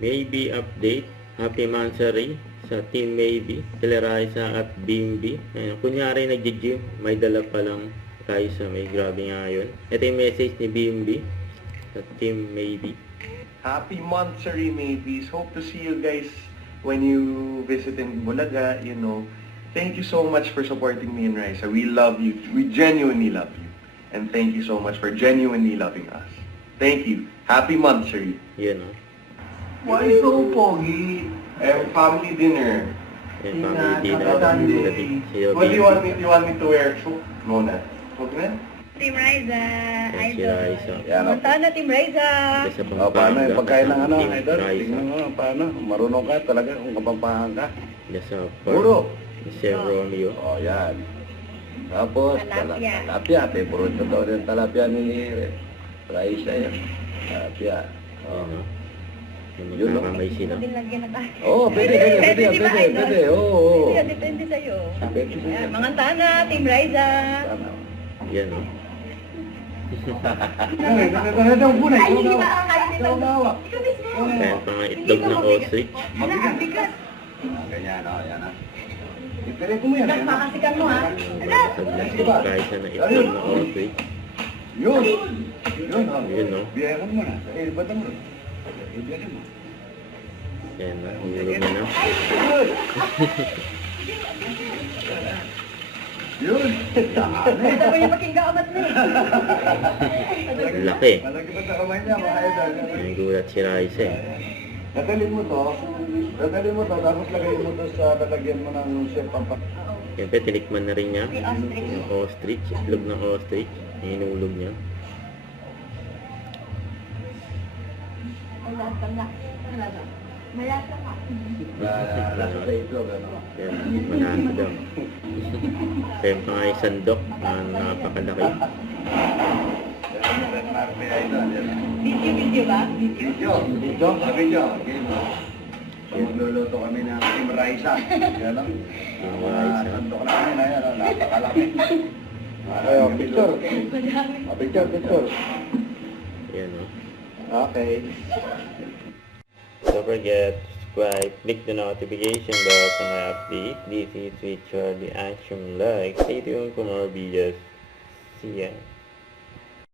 Maybe update. Happy Mansari sa Team Maybe. Kila Raisa at Bimby. Ayan, kunyari nag-gym, may dala pa lang Raisa. May grabe nga yun. Ito yung message ni Bimby sa Team Maybe. Happy Monthsary Maybes. Hope to see you guys when you visit in Bulaga, you know. Thank you so much for supporting me and Raisa. We love you. We genuinely love you. And thank you so much for genuinely loving us. Thank you. Happy Monthsary. Yan o. Why so pogi? Family dinner. Yan, family dinner. What do you want me to wear? Suit muna. Suit na? Team Raisa, Yan si idol. Raisa. Yan, Punta na, Team Raisa. Sa paano yung pagkain ng ano, Team idol? Raisa. Tingnan mo, paano? Marunong ka talaga kung kapampahan ka. Yan sa Puro. ni Sir Romeo. O, yan. Tapos, Talapia. talapia. Favorite ko daw din talapia ni Raisa yan. Talapia. Yan O. o. Yung Yun, no? magkakamay sila. Din lagyan ng tayo. Oo, pwede. Di ba, idol? Pwede. Oo. Depende sa'yo. Pwede. Ayan, mga tana, Team Raisa. Yan o. Ay, hindi ba ang kain nito? Ikaw mismo. Ayan pa nga itlog ng ostrich. Ala, ang bigat. Ganyan, o. Yan, ha. Ipere ko mo yan. Nagpakasikan mo, ha? Ala. Sabi si Raisa na itlog ng ostrich. Yun. Yun, o. Yun o. Biyahan mo na. Ba't mo? Biyahan mo. Yan na. Hulog na na. Yun. Ito mo yung pakingga amat na Laki. Malaki pa sa kamay niya, mga idol. Yung gulat si Raisa eh. Dadalhin mo to, tapos lagay mo to sa lalagyan mo ng chef pampak. Siyempre, tinikman na rin niya. Si ostrich. Yung ostrich. Itlog ng ostrich. Yung inulog niya. Malasa ka. Lasa sa itlog, ano? Yan. Manasa daw. Kaya pa nga yung sandok. Napakalaki. Video ba? Video? Video. Magluluto kami ng Team Raisa. Yan lang. Yung Raisa. Sandok na kami na yan, napakalaki. Ayo, picture. Picture. Yan o. Okay. Don't forget to subscribe, click the notification bell for my update. This is Richard, the Action Like. Stay tuned for more videos. See ya.